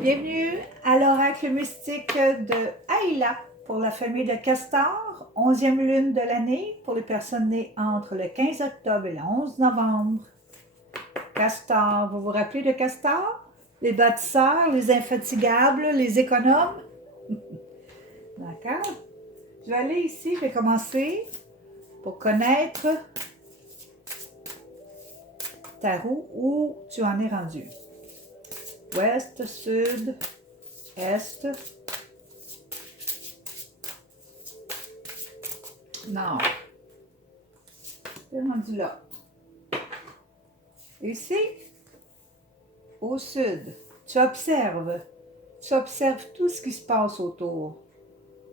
Bienvenue à l'oracle mystique de Aïla pour la famille de Castor, 11e lune de l'année pour les personnes nées entre le 15 octobre et le 11 novembre. Castor, vous vous rappelez de Castor? Les bâtisseurs, les infatigables, les économes? D'accord? Je vais aller ici, je vais commencer pour connaître ta roue où tu en es rendu. Ouest, sud, est, nord. C'est rendu là. Ici, au sud, tu observes. Tu observes tout ce qui se passe autour.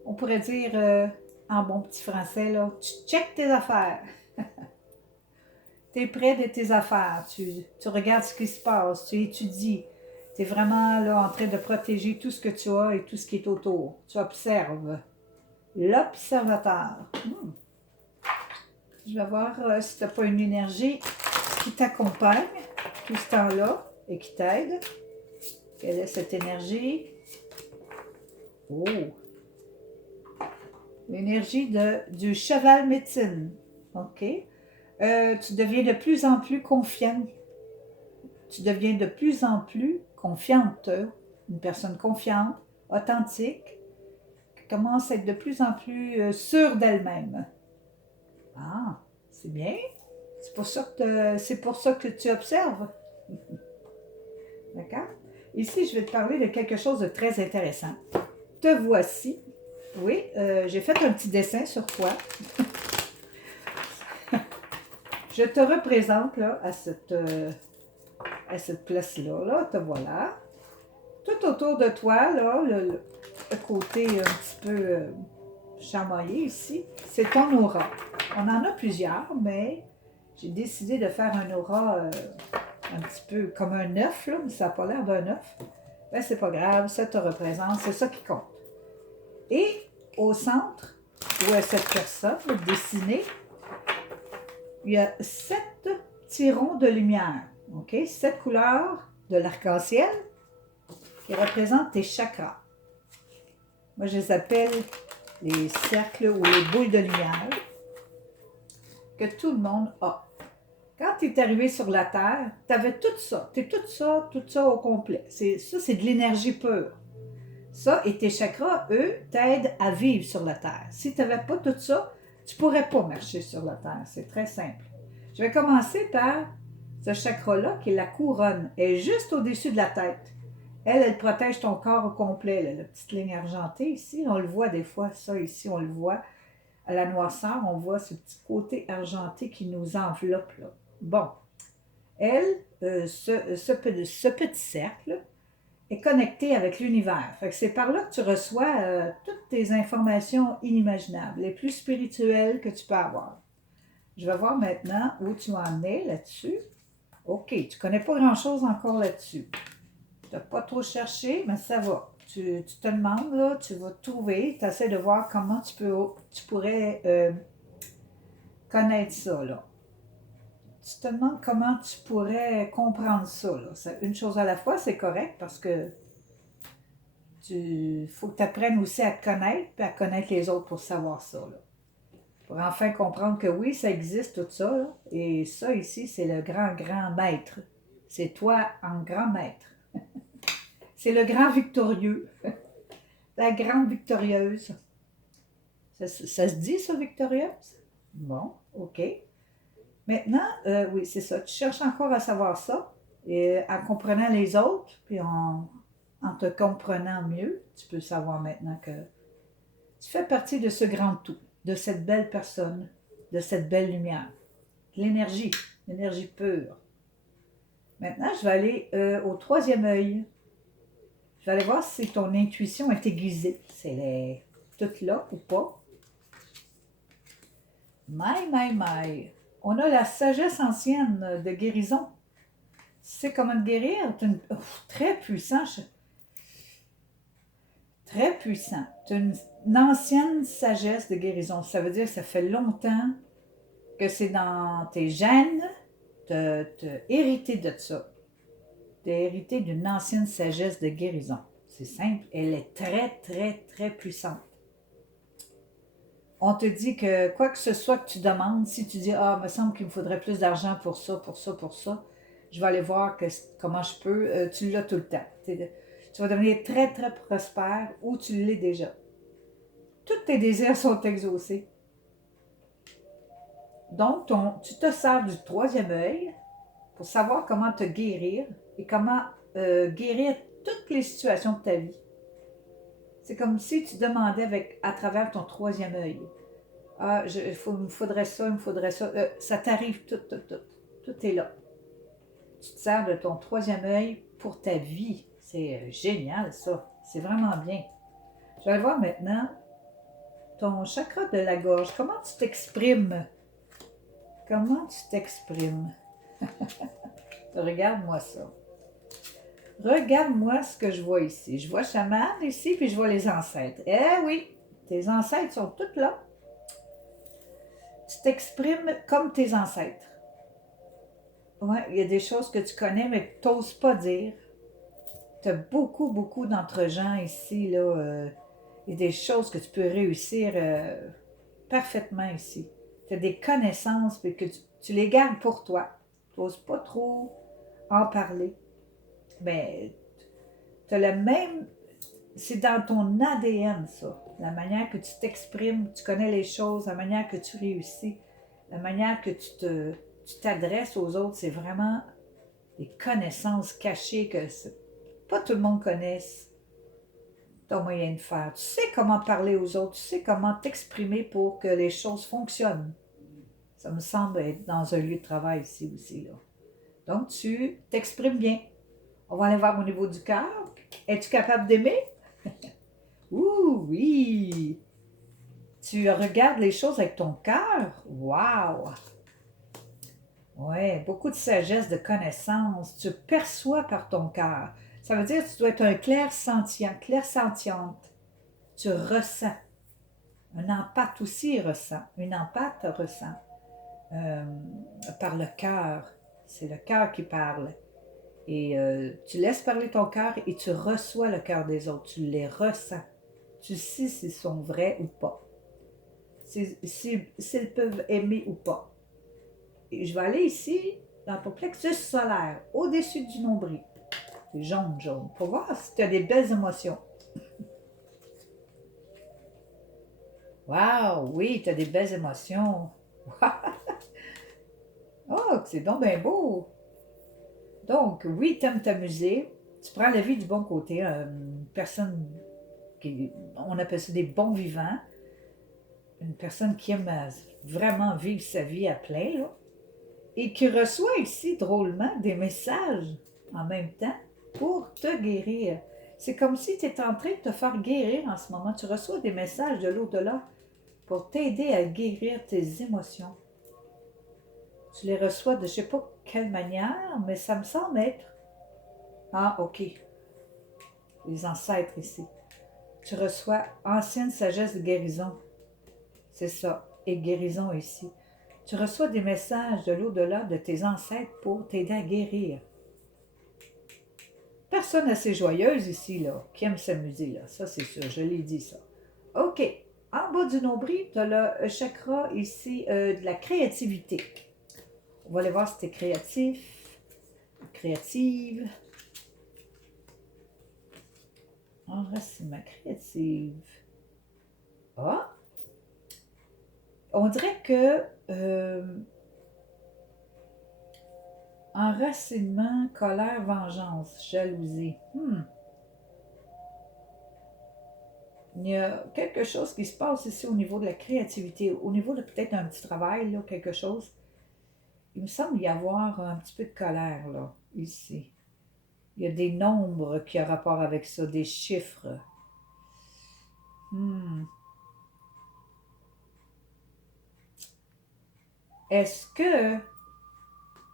On pourrait dire, en bon petit français, là, tu checkes tes affaires. Tu es près de tes affaires. Tu regardes ce qui se passe. Tu étudies. Tu es vraiment là en train de protéger tout ce que tu as et tout ce qui est autour. Tu observes. L'observateur. Je vais voir si tu n'as pas une énergie qui t'accompagne tout ce temps-là et qui t'aide. Quelle est cette énergie? Oh! L'énergie du cheval médecine. OK? Tu deviens de plus en plus confiante. Tu deviens de plus en plus confiante. Une personne confiante, authentique, qui commence à être de plus en plus sûre d'elle-même. Ah, c'est bien. C'est pour ça que tu observes. D'accord? Ici, je vais te parler de quelque chose de très intéressant. Te voici. Oui, j'ai fait un petit dessin sur toi. Je te représente là, à cette place-là. Là, te voilà. Tout autour de toi, là, le côté un petit peu chamaillé ici, c'est ton aura. On en a plusieurs, mais j'ai décidé de faire un aura un petit peu comme un œuf, là, mais ça n'a pas l'air d'un œuf. Ben, c'est pas grave, ça te représente, c'est ça qui compte. Et au centre, où est cette personne dessinée, il y a 7 petits ronds de lumière, ok? 7 couleurs de l'arc-en-ciel qui représentent tes chakras. Moi, je les appelle les cercles ou les boules de lumière que tout le monde a. Quand tu es arrivé sur la Terre, tu avais tout ça. Tu es tout ça au complet. Ça, c'est de l'énergie pure. Ça et tes chakras, eux, t'aident à vivre sur la Terre. Si tu n'avais pas tout ça, tu ne pourrais pas marcher sur la Terre. C'est très simple. Je vais commencer par ce chakra-là, qui est la couronne. Elle est juste au-dessus de la tête. Elle protège ton corps au complet. Là. La petite ligne argentée ici, on le voit des fois, ça ici, on le voit. À la noirceur, on voit ce petit côté argenté qui nous enveloppe. Là. Bon, elle, ce petit cercle, est connecté avec l'univers. Fait que c'est par là que tu reçois toutes tes informations inimaginables, les plus spirituelles que tu peux avoir. Je vais voir maintenant où tu en es là-dessus. OK, tu ne connais pas grand-chose encore là-dessus. Tu n'as pas trop cherché, mais ça va. Tu te demandes, là, tu vas trouver, tu essaies de voir comment tu pourrais connaître ça, là. Tu te demandes comment tu pourrais comprendre ça, là. Une chose à la fois, c'est correct parce que faut que tu apprennes aussi à te connaître et à connaître les autres pour savoir ça, là. Pour enfin comprendre que oui, ça existe tout ça, là. Et ça ici, c'est le grand, grand maître. C'est toi en grand maître. C'est le grand victorieux. La grande victorieuse. Ça se dit, ça, victorieuse? Bon, OK. Maintenant, oui, c'est ça. Tu cherches encore à savoir ça. Et en comprenant les autres, puis en te comprenant mieux, tu peux savoir maintenant que tu fais partie de ce grand tout, de cette belle personne, de cette belle lumière. L'énergie pure. Maintenant, je vais aller au troisième œil. Je vais aller voir si ton intuition est aiguisée. C'est toute là ou pas. My. On a la sagesse ancienne de guérison. Tu sais comment te guérir? Très puissant. Très puissant. Tu as une ancienne sagesse de guérison. Ça veut dire que ça fait longtemps que c'est dans tes gènes, tu as hérité de ça. Tu as hérité d'une ancienne sagesse de guérison. C'est simple, elle est très, très, très puissante. On te dit que quoi que ce soit que tu demandes, si tu dis ah, il me semble qu'il me faudrait plus d'argent pour ça, pour ça, pour ça, je vais aller voir comment je peux, tu l'as tout le temps. Tu vas devenir très, très prospère ou tu l'es déjà. Tous tes désirs sont exaucés. Donc, tu te sers du troisième œil pour savoir comment te guérir et comment guérir toutes les situations de ta vie. C'est comme si tu demandais à travers ton troisième œil. Ah, il me faudrait ça, il me faudrait ça. Ça t'arrive tout, tout, tout. Tout est là. Tu te sers de ton troisième œil pour ta vie. C'est génial, ça. C'est vraiment bien. Je vais aller voir maintenant ton chakra de la gorge. Comment tu t'exprimes? Comment tu t'exprimes? Regarde-moi ça. Regarde-moi ce que je vois ici. Je vois chaman ici, puis je vois les ancêtres. Eh oui, tes ancêtres sont toutes là. Tu t'exprimes comme tes ancêtres. Oui, il y a des choses que tu connais, mais que tu n'oses pas dire. Tu as beaucoup, beaucoup d'entre-gens ici, là. Il y a des choses que tu peux réussir parfaitement ici. Tu as des connaissances, puis que tu les gardes pour toi. Tu n'oses pas trop en parler. Mais tu as le même... C'est dans ton ADN, ça. La manière que tu t'exprimes, tu connais les choses, la manière que tu réussis, la manière que tu t'adresses aux autres, c'est vraiment des connaissances cachées que pas tout le monde connaisse ton moyen de faire. Tu sais comment parler aux autres, tu sais comment t'exprimer pour que les choses fonctionnent. Ça me semble être dans un lieu de travail ici aussi, là. Donc, tu t'exprimes bien. On va aller voir au niveau du cœur. Es-tu capable d'aimer? Ouh, oui! Tu regardes les choses avec ton cœur? Wow! Oui, beaucoup de sagesse, de connaissance. Tu perçois par ton cœur. Ça veut dire que tu dois être un clair-sentient, clair-sentiente. Tu ressens. Un empathe aussi ressent. Une empathe ressent. Euh, par le cœur. C'est le cœur qui parle. Et tu laisses parler ton cœur et tu reçois le cœur des autres. Tu les ressens. Tu sais s'ils sont vrais ou pas. S'ils peuvent aimer ou pas. Et je vais aller ici, dans ton plexus solaire, au-dessus du nombril. C'est jaune, jaune. Pour voir si tu as des belles émotions. Waouh, oui, tu as des belles émotions. Oh, c'est donc bien beau. Donc, oui, tu aimes t'amuser. Tu prends la vie du bon côté. Une personne on appelle ça des bons vivants. Une personne qui aime vraiment vivre sa vie à plein, là. Et qui reçoit ici, drôlement, des messages en même temps pour te guérir. C'est comme si tu étais en train de te faire guérir en ce moment. Tu reçois des messages de l'au-delà pour t'aider à guérir tes émotions. Tu les reçois de je ne sais pas quelle manière, mais ça me semble être... Ah, ok. Les ancêtres ici. Tu reçois ancienne sagesse de guérison. C'est ça. Et guérison ici. Tu reçois des messages de l'au-delà de tes ancêtres pour t'aider à guérir. Personne assez joyeuse ici, là, qui aime s'amuser, là. Ça, c'est sûr, je l'ai dit, ça. OK. En bas du nombril, tu as le chakra ici de la créativité. On va aller voir si tu es créatif, créative. Enracinement créative. Ah! On dirait que enracinement, colère, vengeance, jalousie. Il y a quelque chose qui se passe ici au niveau de la créativité, au niveau de peut-être un petit travail, là, quelque chose. Il me semble y avoir un petit peu de colère, là, ici. Il y a des nombres qui ont rapport avec ça, des chiffres. Est-ce que,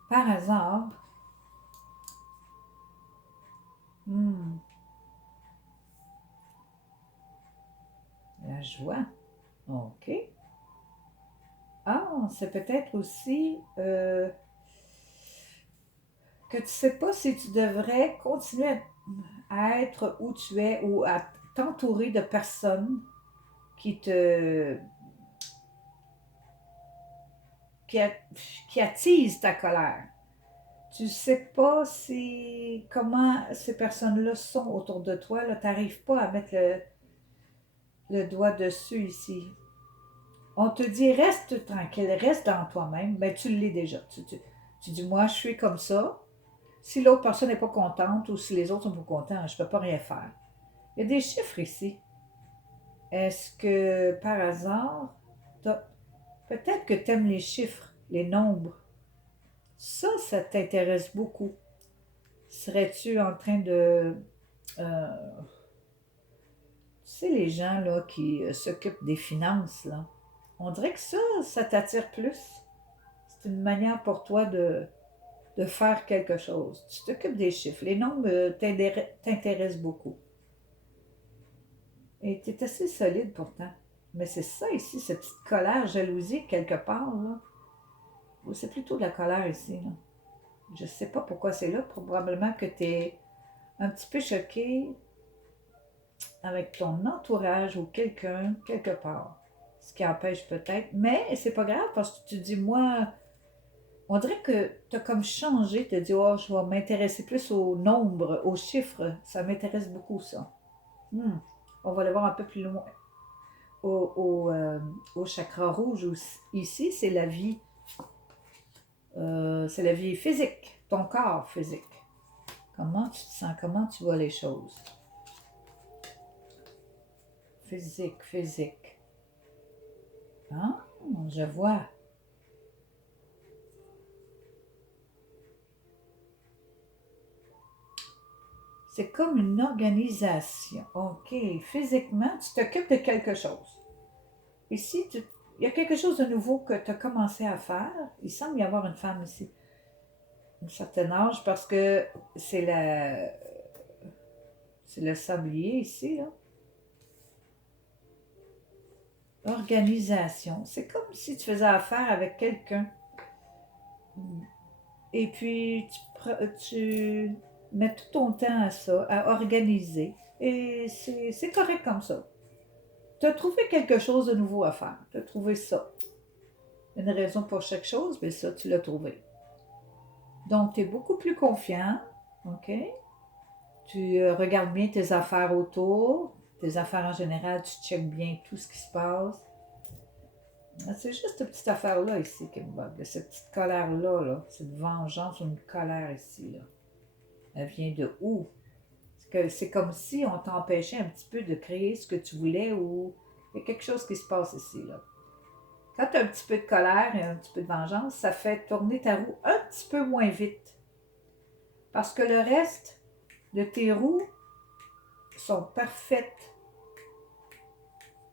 par hasard, la joie, OK. Ah, c'est peut-être aussi que tu ne sais pas si tu devrais continuer à être où tu es ou à t'entourer de personnes qui te qui, qui attisent ta colère. Tu ne sais pas si comment ces personnes-là sont autour de toi. Tu n'arrives pas à mettre le doigt dessus ici. On te dit reste tranquille, reste dans toi-même, mais tu l'es déjà. Tu dis moi je suis comme ça. Si l'autre personne n'est pas contente ou si les autres sont pas contents, je ne peux pas rien faire. Il y a des chiffres ici. Est-ce que par hasard, peut-être que tu aimes les chiffres, les nombres. Ça t'intéresse beaucoup. Serais-tu en train de... tu sais, les gens là, qui s'occupent des finances, là, on dirait que ça t'attire plus. C'est une manière pour toi de faire quelque chose. Tu t'occupes des chiffres. Les nombres t'intéressent beaucoup. Et tu es assez solide pourtant. Mais c'est ça ici, cette petite colère, jalousie quelque part, là. Ou c'est plutôt de la colère ici, là. Je ne sais pas pourquoi c'est là. Probablement que tu es un petit peu choqué avec ton entourage ou quelqu'un, quelque part. Ce qui empêche peut-être. Mais c'est pas grave parce que tu dis, moi, on dirait que tu as comme changé. Tu as dit, oh, je vais m'intéresser plus au nombre, aux chiffres. Ça m'intéresse beaucoup, ça. On va le voir un peu plus loin. Au chakra rouge, ici, c'est la vie. C'est la vie physique, ton corps physique. Comment tu te sens, comment tu vois les choses. Physique. Ah, je vois. C'est comme une organisation. OK. Physiquement, tu t'occupes de quelque chose. Ici, il y a quelque chose de nouveau que tu as commencé à faire. Il semble y avoir une femme ici, un certain âge, parce que c'est c'est le sablier ici, là. Organisation. C'est comme si tu faisais affaire avec quelqu'un. Et puis, tu mets tout ton temps à ça, à organiser. Et c'est correct comme ça. Tu as trouvé quelque chose de nouveau à faire. Tu as trouvé ça. Une raison pour chaque chose, mais ça, tu l'as trouvé. Donc, tu es beaucoup plus confiant. OK? Tu regardes bien tes affaires autour. Tes affaires en général, tu checkes bien tout ce qui se passe. C'est juste cette petite affaire-là ici qui me bug. Cette petite colère-là, là, cette vengeance ou une colère ici. Là. Elle vient de où? C'est comme si on t'empêchait un petit peu de créer ce que tu voulais ou il y a quelque chose qui se passe ici. Là. Quand tu as un petit peu de colère et un petit peu de vengeance, ça fait tourner ta roue un petit peu moins vite. Parce que le reste de tes roues sont parfaites.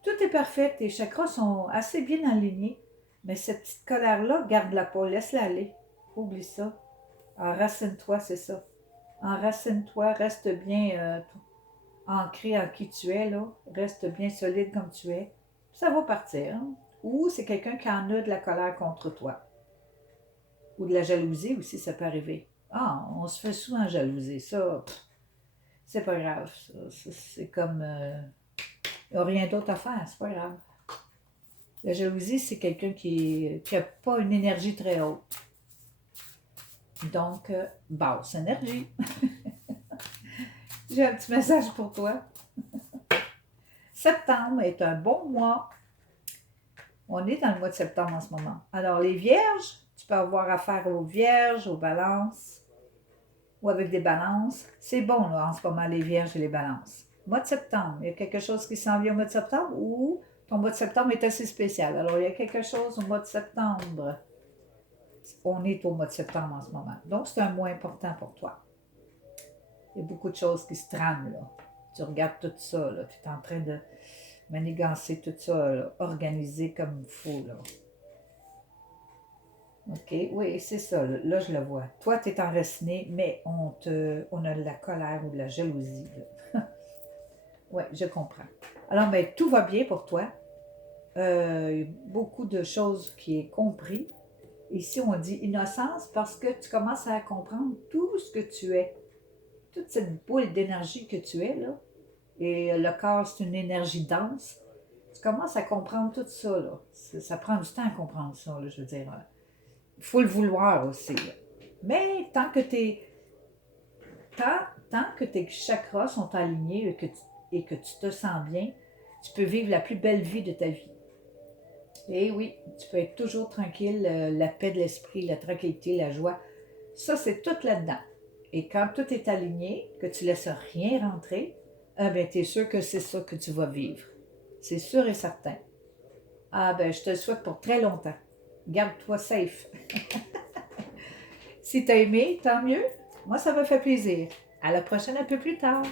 Tout est parfait, tes chakras sont assez bien alignés. Mais cette petite colère-là, garde-la pas, laisse-la aller. Oublie ça. Enracine-toi, c'est ça. Enracine-toi, reste bien ancré en qui tu es, là. Reste bien solide comme tu es. Ça va partir. Hein? Ou c'est quelqu'un qui en a de la colère contre toi. Ou de la jalousie aussi, ça peut arriver. Ah, on se fait souvent jalouser. Ça, c'est pas grave. C'est comme... il n'y a rien d'autre à faire, c'est pas grave. La jalousie, c'est quelqu'un qui n'a pas une énergie très haute. Donc, basse énergie. J'ai un petit message pour toi. Septembre est un bon mois. On est dans le mois de septembre en ce moment. Alors, les vierges, tu peux avoir affaire aux vierges, aux balances, ou avec des balances. C'est bon, là, en ce moment, les vierges et les balances. Mois de septembre, il y a quelque chose qui s'en vient au mois de septembre ou ton mois de septembre est assez spécial. Alors, il y a quelque chose au mois de septembre. On est au mois de septembre en ce moment. Donc, c'est un mois important pour toi. Il y a beaucoup de choses qui se trament, là. Tu regardes tout ça, là. Tu es en train de manigancer tout ça, là, organisé comme il faut, là. OK, oui, c'est ça. Là, je le vois. Toi, tu es enraciné, mais on a de la colère ou de la jalousie, là. Oui, je comprends. Alors, ben, tout va bien pour toi. Il y a beaucoup de choses qui est compris. Ici, on dit innocence parce que tu commences à comprendre tout ce que tu es. Toute cette boule d'énergie que tu es, là. Et le corps, c'est une énergie dense. Tu commences à comprendre tout ça, là. Ça prend du temps à comprendre ça, là, je veux dire. Il faut le vouloir aussi, là. Mais tant que tes chakras sont alignés et que tu te sens bien, tu peux vivre la plus belle vie de ta vie. Et oui, tu peux être toujours tranquille, la paix de l'esprit, la tranquillité, la joie. Ça, c'est tout là-dedans. Et quand tout est aligné, que tu laisses rien rentrer, ah ben, tu es sûr que c'est ça que tu vas vivre. C'est sûr et certain. Ah ben, je te le souhaite pour très longtemps. Garde-toi safe. Si tu as aimé, tant mieux. Moi, ça m'a fait plaisir. À la prochaine un peu plus tard.